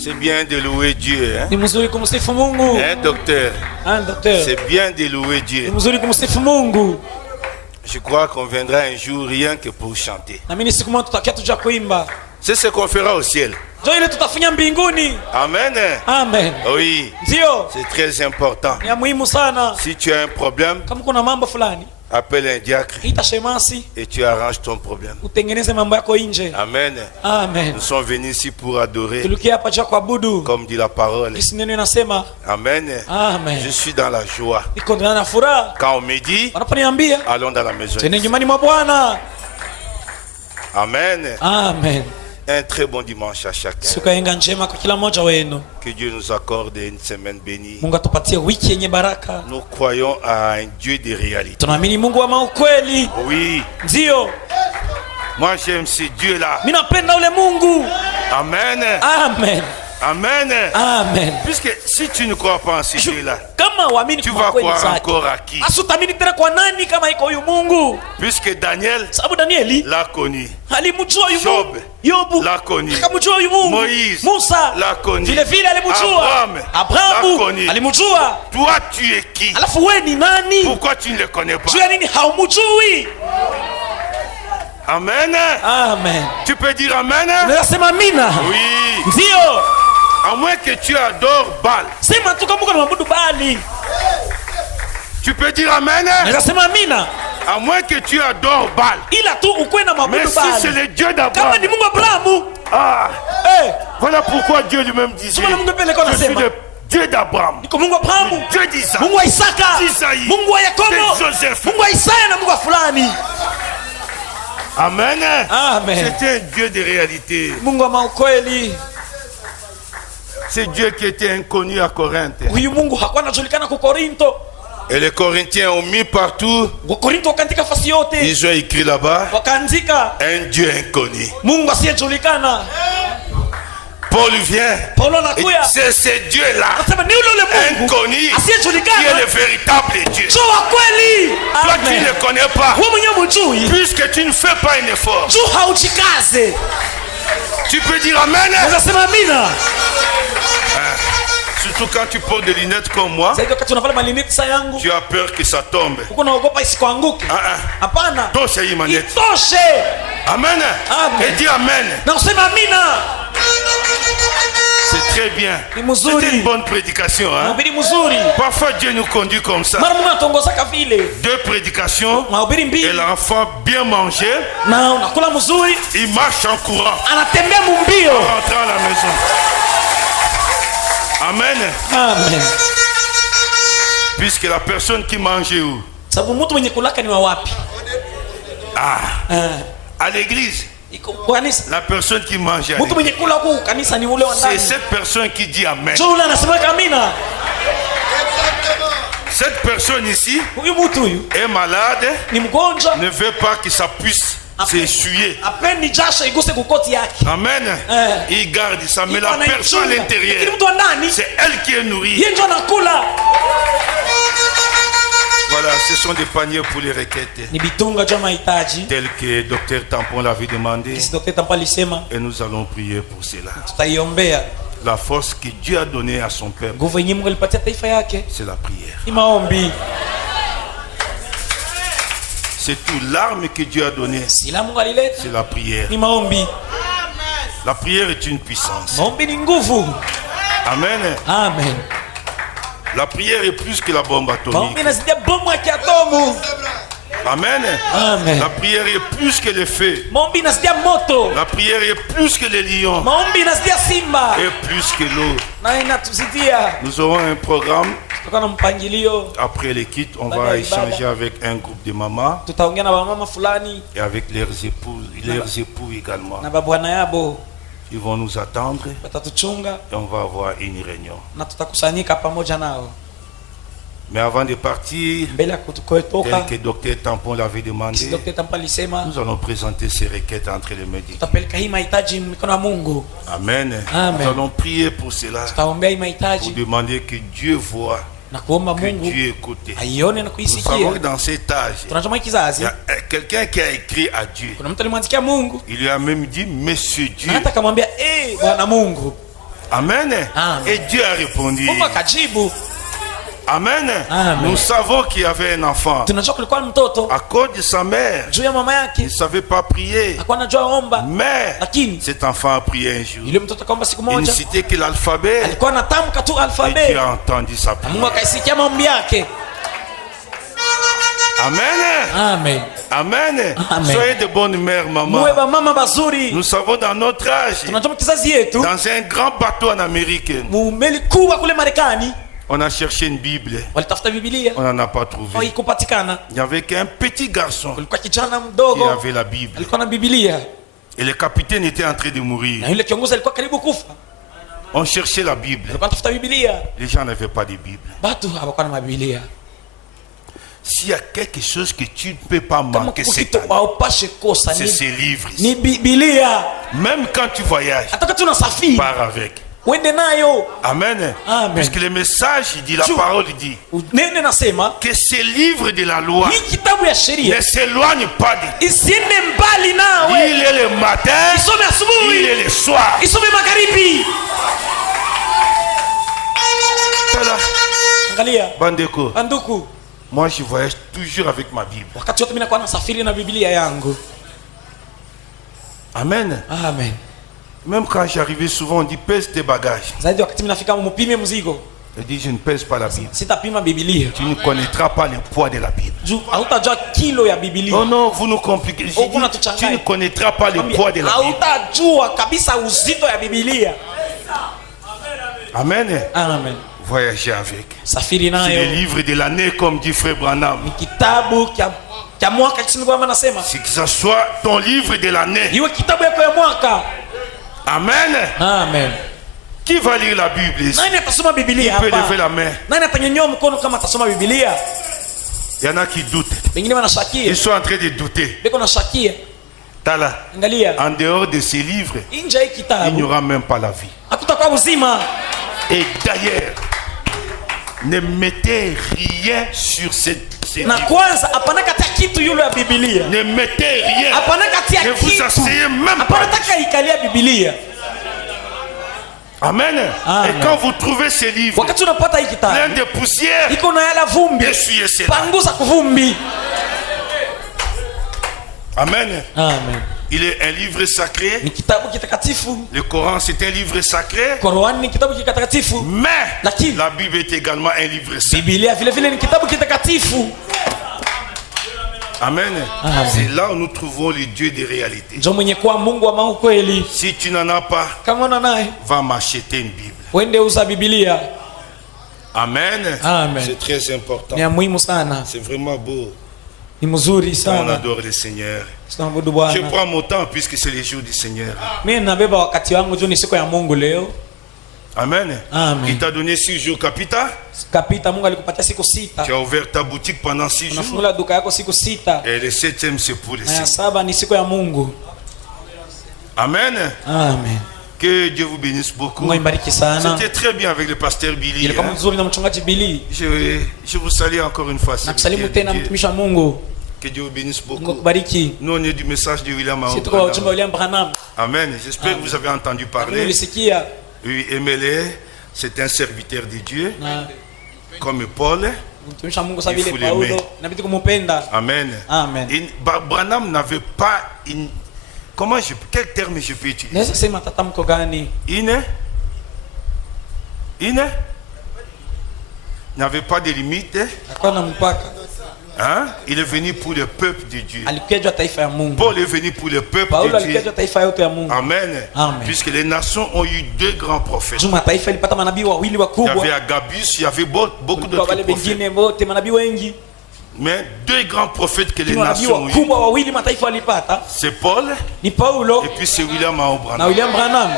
C'est bien de louer Dieu. Hein? Hein, docteur? Docteur. C'est bien de louer Dieu. Je crois qu'on viendra un jour rien que pour chanter. C'est ce qu'on fera au ciel. Amen. Amen. Oui. C'est très important. Si tu as un problème, appelle un diacre et tu arranges ton problème. Amen. Amen. Nous sommes venus ici pour adorer, comme dit la parole. Amen. Amen. Je suis dans la joie. Quand on me dit, allons dans la maison. Amen. Amen. Un très bon dimanche à chacun. Que Dieu nous accorde une semaine bénie. Nous croyons à un Dieu de réalité. Oui. Moi j'aime ce Dieu-là. Amen. Amen. Amen. Amen. Puisque si tu ne crois pas en ce Dieu-là, tu vas croire encore à qui? Puisque Daniel l'a connu, Job l'a connu, Moïse l'a connu, Abraham l'a connu. Toi tu es qui? Pourquoi tu ne le connais pas? Amen. Amen. Tu peux dire Amen? Oui. À moins que tu adores Baal. Tu peux dire Amen? À moins que tu adores Baal. Mais si c'est le Dieu d'Abraham. Ah. Voilà pourquoi Dieu lui-même disait, je suis le Dieu d'Abraham, Dieu d'Isaac, d'Isaïe, de Joseph. Amen. Amen. C'était un Dieu de réalité. C'est Dieu qui était inconnu à Corinthe. Et les Corinthiens ont mis partout. Ils ont écrit là-bas un Dieu inconnu. Paul vient. C'est ce Dieu-là inconnu qui est le véritable Dieu. Toi tu ne le connais pas, puisque tu ne fais pas un effort. Tu peux dire Amen. Surtout quand tu portes des lunettes comme moi, tu as peur que ça tombe. Amen. Et dis Amen. C'est très bien. C'est une bonne prédication. Hein? Parfois Dieu nous conduit comme ça. 2 prédications et l'enfant bien mangé, il marche en courant en rentrant à la maison. Amen. Amen. Puisque la personne qui mangeait où? À l'église. La personne qui mange à l'église, c'est cette personne qui dit Amen. Cette personne ici est malade, ne veut pas que ça puisse s'essuyer. Amen. Il garde ça, mais la personne à l'intérieur, c'est elle qui est nourrie. Voilà, ce sont des paniers pour les requêtes tels que Docteur Tampon l'avait demandé. Et nous allons prier pour cela. La force que Dieu a donnée à son peuple, c'est la prière. C'est tout l'arme que Dieu a donnée, c'est la prière. La prière est une puissance. Amen. Amen. La prière est plus que la bombe atomique. Amen. Amen. La prière est plus que le feu. La prière est plus que les lions. Et plus que l'eau. Nous aurons un programme. Après les kits, on va échanger avec un groupe de mamans et avec leurs époux également. Ils vont nous attendre et on va avoir une réunion. Mais avant de partir, tel que Docteur Tampon l'avait demandé, nous allons présenter ces requêtes entre les mains de Dieu. Amen. Nous allons prier pour cela, pour demander que Dieu voie na kuomba que Mungu Dieu écoute. aione na Nous kuisikia. savons que dans cet âge, Tunajua il kizazi y a quelqu'un qui a écrit à Dieu. kuna mtu alimwandikia Mungu Il lui a même dit, Monsieur Dieu. na hata akamwambia Bwana Mungu. Amen. Amen. Et Dieu a répondu. Mungu akajibu. Amen. Amen. Nous savons qu'il y avait un enfant. Tunajua kulikuwa mtoto À cause de sa mère, juu ya mama il ne yake savait pas prier. akawa anajua omba, Mais lakini cet enfant a prié un jour. yule mtoto akaomba siku Il ne moja, citait que l'alphabet. alikuwa anatamka tu Et Dieu alfabe a entendu sa na prière. Mungu akaisikia maombi yake. Amen. Amen. Amen. Amen. Soyez de bonnes mères, maman. Muwe ba mama bazuri. Nous savons dans notre âge, Tunajua kizazi yetu dans un grand bateau en Amérique, mumeli kubwa kule Marekani on a cherché une Bible. walitafuta Biblia On n'en a pas trouvé. haikupatikana. Il n'y avait qu'un petit garçon Kulikuwa kijana qui mdogo avait la Bible. alikuwa na Biblia Et le capitaine était en train de mourir. na yule kiongozi alikuwa karibu kufa, On cherchait la Bible. alikuwa anatafuta Biblia. Les gens n'avaient pas de Bible. Batu hawakuwa na Biblia. S'il y a quelque chose que tu ne peux pas Kama manquer kuko cette kitu année, haupashe kosa c'est ces livres. ni Biblia. Même quand tu voyages, Hata kama tunasafiri pars avec. uende nayo. Amen. Amen. Puisque le message, il dit, la parole il dit, Nene nasema que ces livres de la loi hii kitabu ya ne sheria s'éloignent pas de toi. isiende mbali nawe, Il est le matin, isome il asubuhi, est le soir. isome magharibi. Voilà. Angalia Bandeko, banduku, moi je voyage toujours avec ma Bible. wakati wote mimi nakuwa nasafiri na Biblia yangu. Amen. Amen. Même quand j'arrivais souvent, on dit pèse tes bagages. Zaidi wakati mimi nafika mpime mzigo, Je dis je ne pèse pas la Bible. sitapima Biblia. Tu ne connaîtras pas le poids de la Bible. Juu hautajua kilo ya Biblia. Non, non, vous nous compliquez. Je Oh, dis, vous n'avez tu ne connaîtras pas le poids de la Bible. Hautajua kabisa uzito ya Biblia. Amen. Amen. Voyager avec. Safiri C'est le nayo. livre de l'année, comme dit Frère Branham. Kitabu cha mwaka kisi Bwana anasema. C'est que ça soit ton livre de l'année. Iwe kitabu yako ya mwaka. Amen. Amen. Qui va lire la Bible ici? Nani atasoma Biblia Qui peut lever hapa? la main? Nani atanyanyua mkono kama atasoma Biblia? Il y en a qui doutent. Wengine wanashakia. Ils sont en train de douter. Beko nashakia. Tala. Angalia. En dehors de ces livres, Nje ya il n'y kitabu aura même pas la vie. hakutakuwa uzima. Et d'ailleurs, ne mettez rien sur ces Na livres. kwanza hapana kati ya kitu yule ya Biblia. Ne mettez rien. Hapana kati ya Ne vous kitu. asseyez même Hapana pas. taka ikalia Biblia. Amen. Amen. Et quand vous trouvez ces livres Wakati unapata hii plein kitabu de poussière, iko na yala vumbi, essuyez cela. panguza kuvumbi. Amen. Amen. Il est un livre sacré. Ni kitabu kitakatifu. Le Coran, c'est un livre sacré. Qur'an ni kitabu kitakatifu. Mais Lakini la Bible est également un livre sacré. Biblia vile vile ni kitabu kitakatifu. Amen. Amen. C'est là où nous trouvons le Dieu des réalités. Ndio mwenye kuwa Mungu wa maukweli. Si tu n'en as pas, Kama una naye, va m'acheter une Bible. wende uza Biblia. Amen. Amen. C'est très important. Ni ya muhimu sana. C'est vraiment beau. Ni mzuri On sana. adore le Seigneur. Tunaabudu Je Bwana. prends mon temps puisque c'est le jour du Seigneur. Mimi nabeba wakati wangu juu ni siku ya Mungu leo. Amen. Amen. Il t'a donné 6 jours, Capita. Kapita Mungu alikupatia siku 6. Tu as ouvert ta boutique pendant 6 jours. Unafungula duka yako siku 6. Et le 7e, c'est pour le Na ya Seigneur. 7 ni siku ya Mungu. Amen. Amen. Que Dieu vous bénisse beaucoup. Mungu imbariki sana. C'était très bien avec le pasteur Billy. Ilikuwa hein. mzuri na mchungaji Billy. Je vous salue encore une fois. Nakusalimu tena mtumishi wa Mungu. Que Dieu vous bénisse Mungu beaucoup. akubariki. Nous, on est du message de William Sisi tuko wa ujumbe wa Branham. William Branham. Amen. J'espère que vous avez entendu Lakini parler. ulisikia Oui, Emele, c'est un serviteur de Dieu, na comme Paul. mtumishi wa Mungu sawa Il vile faut Paulo l'aimer. inabidi kumpenda. Amen. Amen. Branham n'avait pas une... Quel terme je peux utiliser? Naweza sema tatamko gani? Il n'avait pas de limite. Hakuwa na mpaka. Hein? Il est venu pour le peuple de Dieu. Alikuja juu ya taifa ya Mungu. Paul est venu pour le peuple Paulo de alikuja juu Dieu. ya taifa yote ya Mungu. Amen. Amen. Puisque les nations ont eu 2 grands prophètes. Juu mataifa ilipata manabii wawili Il y wakubwa. avait Agabus, il y avait beaucoup Kwa d'autres wale prophètes. wengine wote manabii wengi. Mais 2 grands prophètes que les Lakini manabii nations ont eu, wakubwa wawili mataifa walipata c'est Paul ni Paulo et puis c'est William na Branham. William Branham.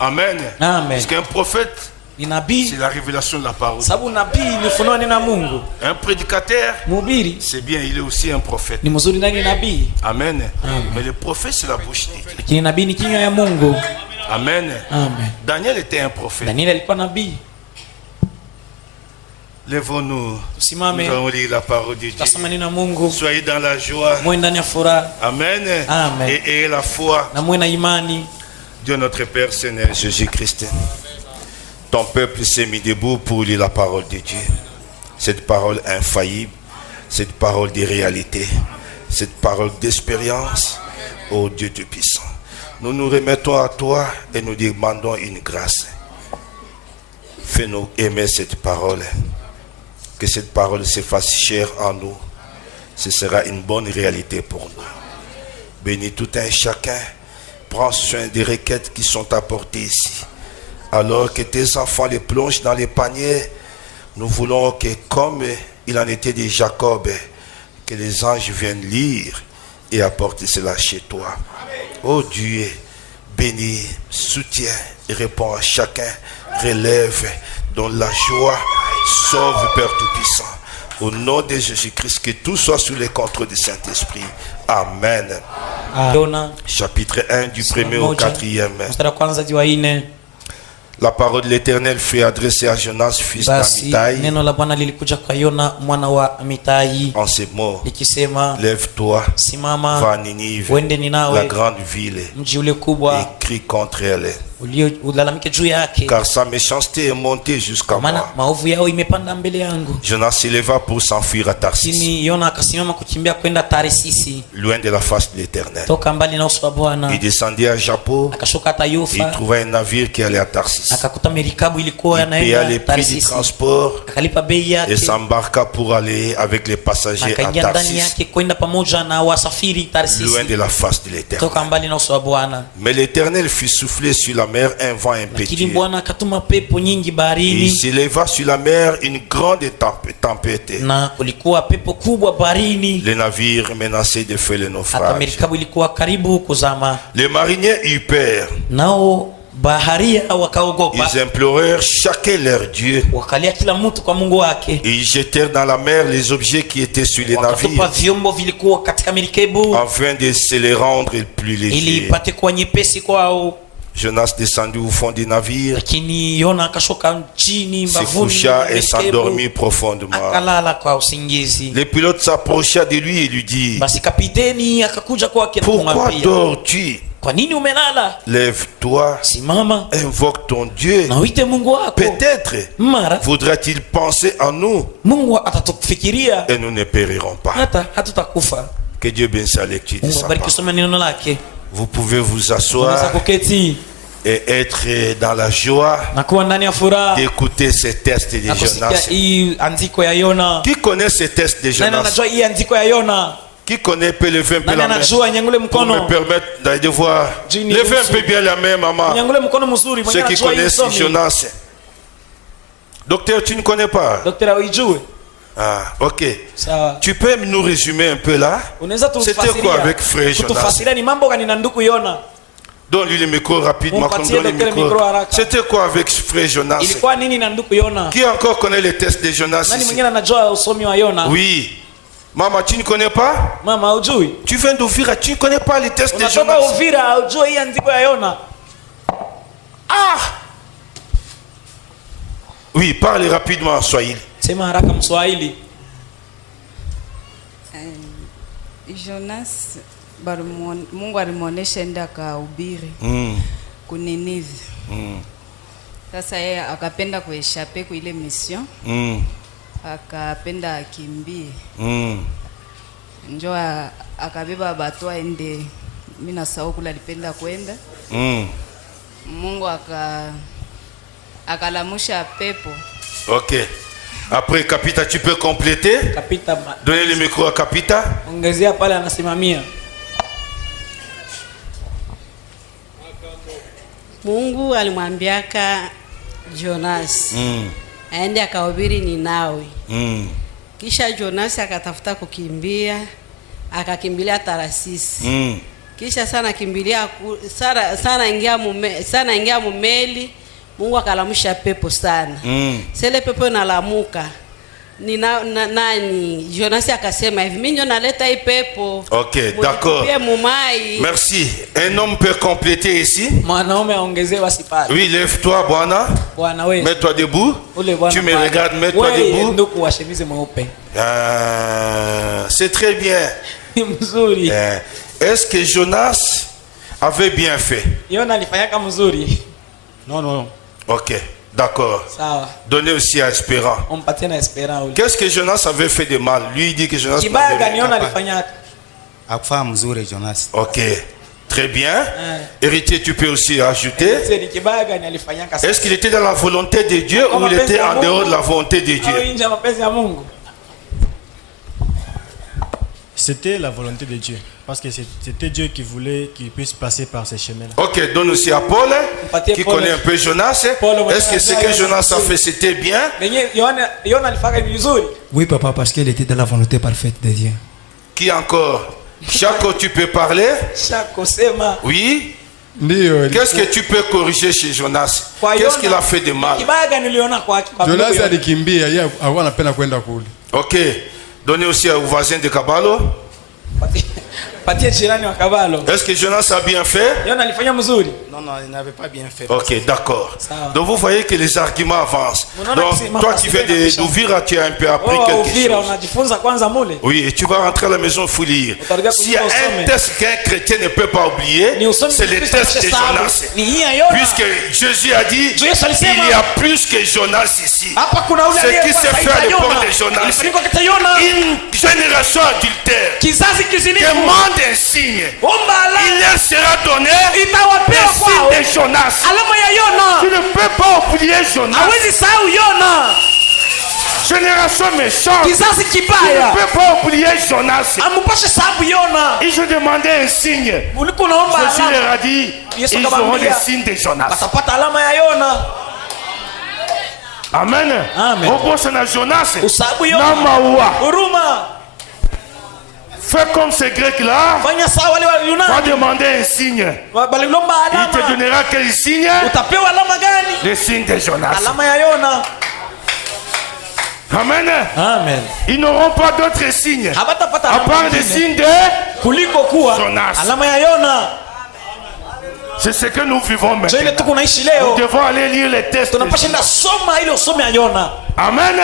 Amen. Amen. Parce qu'un prophète, Ni c'est nabii la révélation de la parole. sababu nabii ni ufunuo neno la Mungu. Un prédicateur, Mhubiri c'est bien, il est aussi un prophète. ni mzuri ndani nabii. Amen. Amen. Mais le prophète, c'est la bouche de Dieu. Lakini nabii ni kinywa ya Mungu. Amen. Amen. Daniel était un prophète. Daniel alikuwa nabii. Lèvons-nous. Nous allons lire la parole de Dieu. Soyez dans la joie. Amen. Amen. Et la foi. Dieu notre Père Seigneur Jésus-Christ. Ton peuple s'est mis debout pour lire la parole de Dieu. Cette parole infaillible, cette parole de réalité, cette parole d'expérience, ô Dieu de puissant. Nous nous remettons à toi et nous demandons une grâce. Fais-nous aimer cette parole. Que cette parole se fasse chère en nous. Ce sera une bonne réalité pour nous. Bénis tout un chacun. Prends soin des requêtes qui sont apportées ici. Alors que tes enfants les plongent dans les paniers, nous voulons que, comme il en était de Jacob, que les anges viennent lire et apporter cela chez toi. Oh Dieu, bénis, soutiens et réponds à chacun, relève, donne la joie, sauve Père Tout-Puissant. Au nom de Jésus-Christ, que tout soit sous le contrôle du Saint-Esprit. Amen. Chapitre 1 du 1er au 4e. La parole de l'Éternel fut adressée à Jonas, fils d'Amitai. En ces mots, lève-toi, va à Ninive, la grande ville, et crie contre elle. Car sa méchanceté est montée jusqu'à moi. Jonas s'éleva pour s'enfuir à Tarsis, loin de la face de l'Éternel. Il descendit à Jappo. Il trouva un navire qui allait à Tarsis. Il paya les prix du transport et s'embarqua pour aller avec les passagers à Tarsis, loin de la face de l'Éternel. Mais l'Éternel fit souffler sur la mer un vent impétueux. Il s'éleva sur la mer une grande tempête. Le navire menaçait de faire le naufrage. Les mariniers eurent peur. Ils implorèrent chacun leur Dieu. Ils jetèrent dans la mer les objets qui étaient sur les navires, afin de se les rendre plus légers. Jonas descendit au fond du navire, se coucha et s'endormit profondément. Le pilote s'approcha de lui et lui dit: pourquoi dors-tu? Lève-toi, invoque ton Dieu. Peut-être voudra-t-il penser en nous et nous ne périrons pas. Que Dieu bénisse la lecture de sa parole. Vous pouvez vous asseoir et être dans la joie d'écouter ces tests de Jonas. Qui connaît ces tests de Jonas? Qui connaît peut lever un peu la main pour me permettre de voir? Levez un peu bien la main, maman. Ceux qui connaissent Jonas. Docteur, tu ne connais pas? Ah, ok. Tu peux nous résumer un peu là? C'était quoi avec frère Jonas? Donne-lui le micro rapidement. C'était quoi avec frère Jonas? Qui encore connaît les tests de Jonas ici? Oui. Maman, tu ne connais pas? Tu viens d'ouvrir, tu ne connais pas les tests de Jonas? Ah! Oui, parle rapidement en Swahili. Jonas, Mungu alimuonesha enda akahubiri kuninive. Sasa yeye akapenda kueshape kwa ile mission. Akapenda akimbie. Njoo akabeba batu aende. Mimi na sawa kula alipenda kwenda. Mungu akalamusha pepo. Ok. Après Kapita, tu peux compléter? Donnez le micro à Kapita. Ongezea pale anasimamia. Mungu alimwambiaka Jonas aende akahubiri Ninawi. Kisha Jonas akatafuta kukimbia, akakimbilia Tarsis. Kisha sana kimbilia sana ingia mumeli. Mungu akalamusha pepo sana. Sele pepo inalamuka. nani Jonas akasema hivi, mimi ndio naleta hii pepo. Ok, d'accord. Merci. Un homme peut compléter ici? Mwanaume aongezewa sipali. Oui, lève-toi bwana. Bwana wewe. Mets-toi debout. Tu me regardes, mets-toi debout. Ndugu wa chemise mweupe. C'est très bien. Mzuri. Est-ce que Jonas avait bien fait? Yona alifanyaka mzuri. Non. Ok, d'accord. Donnez aussi à Espérant. Qu'est-ce que Jonas avait fait de mal? Lui il dit que Jonas Jonas. Ok, très bien. Héritier, tu peux aussi ajouter. Est-ce qu'il était dans la volonté de Dieu ou il était en dehors de la volonté de Dieu? C'était la volonté de Dieu. Parce que c'était Dieu qui voulait qu'il puisse passer par ces chemins-là. Ok, donne aussi à Paul, qui connaît un peu Jonas. Est-ce que ce que Jonas a fait, c'était bien? Oui, papa, parce qu'il était dans la volonté parfaite de Dieu. Qui encore? Chaco, tu peux parler? Chaco, c'est ma. Oui? Qu'est-ce que tu peux corriger chez Jonas? Qu'est-ce qu'il a fait de mal? Jonas alikimbia, yeye alikuwa anapenda kwenda kule. Ok. Donnez aussi au voisin de Kabalo. Est-ce que Jonas a bien fait? Non, il n'avait pas bien fait. Ok, d'accord. Donc vous voyez que les arguments avancent. Donc toi qui viens d'Ouvira, tu as un peu appris quelque chose. Oui, et tu vas rentrer à la maison, il faut lire. S'il y a un test qu'un chrétien ne peut pas oublier, c'est le test de Jonas. Puisque Jésus a dit, il y a plus que Jonas ici. Ce qui s'est fait à l'époque de Jonas. Une génération adultère demande un signe. Il leur sera donné le signe de Jonas. Tu ne peux pas oublier Jonas. Génération méchante. Tu ne peux pas oublier Jonas. Ils ont demandé un signe. Jésus leur a dit, ils auront le signe de Jonas. Amen. Amen. Jonas. Fais comme ces Grecs-là. Va demander un signe. Il te donnera quel signe? Le signe de Jonas. Amen. Amen. Ils n'auront pas d'autres signes à part le signe de Jonas. C'est ce que nous vivons maintenant. Nous devons aller lire les tests. Amen.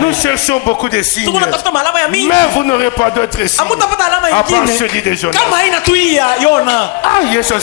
Nous cherchons beaucoup de signes. Mais vous n'aurez pas d'autres signes à part celui de Jonas. Ah, Yesu